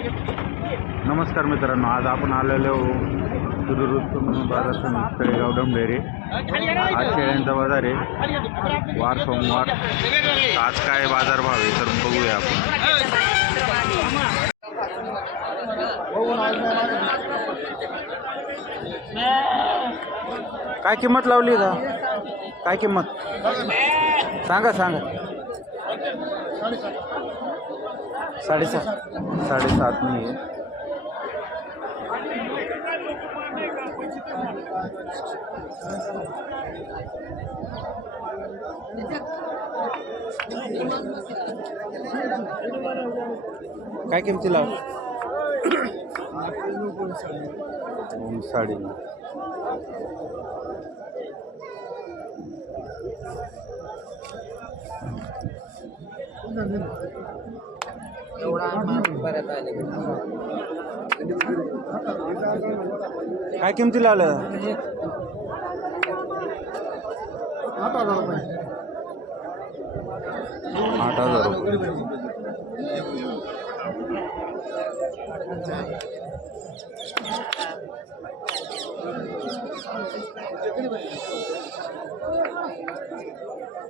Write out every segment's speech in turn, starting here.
नमस्कार मित्रांनो आज आपण आलेलो सुरू बाजार समिती तळेगाव डमडेरे आज शेळ्यांचा बाजार आहे. वार सोमवार. आज काय बाजार भाव आहे तर बघूया आपण. काय किंमत लावली का काय किंमत? सांगा सांगा. साडेसात. साडेसात नाही आहे. काय किमती लाव? साडे काय किमती लावलं आठ हजार रुपये.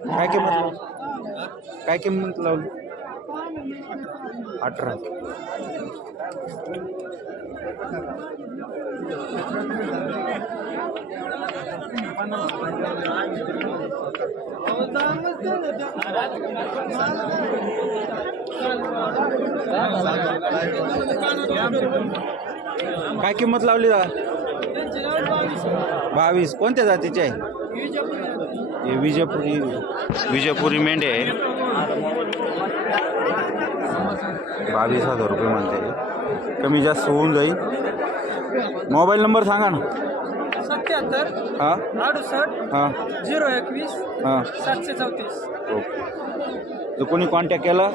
काय किंमत? काय किंमत लावली? अठरा. काय किंमत लावली दादा? बावीस. कोणत्या जातीची आहे? हे विजयपुरी विजयपुरी मेंढे. आहे बावीस हजार रुपये म्हणते. कमी जास्त होऊन जाईल. मोबाईल नंबर सांगा ना. सत्याहत्तर हां. अडुसष्ट हां. झिरो एकवीस हां. सातशे चौतीस. ओके. तर कोणी कॉन्टॅक्ट केला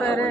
रे.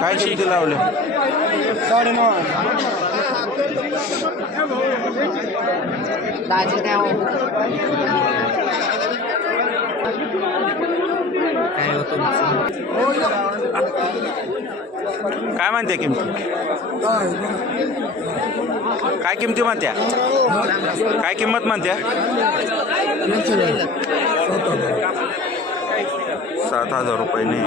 काय किमती लावले? साडे नऊ काय काय काय म्हणते किमती? काय किमती म्हणत्या? काय किंमत म्हणत्या? सात हजार रुपये नाही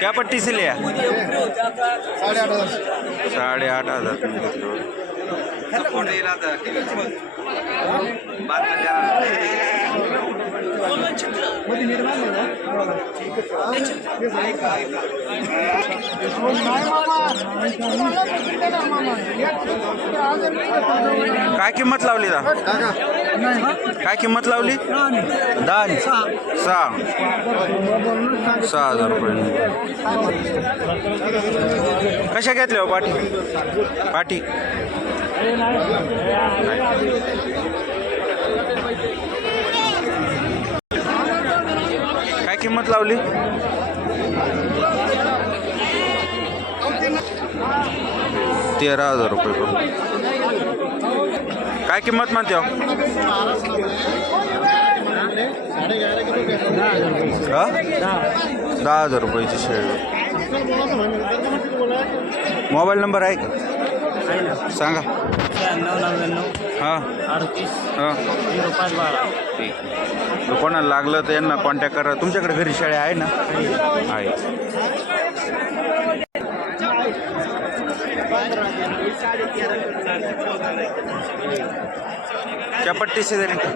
क्या पट्टी से लिया साढ़े आठ हजार काय किंमत लावली दा? काय किंमत लावली? दहा सहा. सहा हजार रुपये. कशा घेतल्या हो पाठी पाठी काय किंमत लावली. तेरा हजार रुपये काय किंमत म्हणते हो? दहा हजार रुपयाची शेळी. मोबाईल नंबर आहे का? सांगा. नव्याण्णव हां. अडतीस. हां. झिरो पाच बारा. ठीक जर कोणाला लागलं तर यांना कॉन्टॅक्ट करा. तुमच्याकडे घरी शाळा आहे ना? आहे. क्या पट्टी से देने का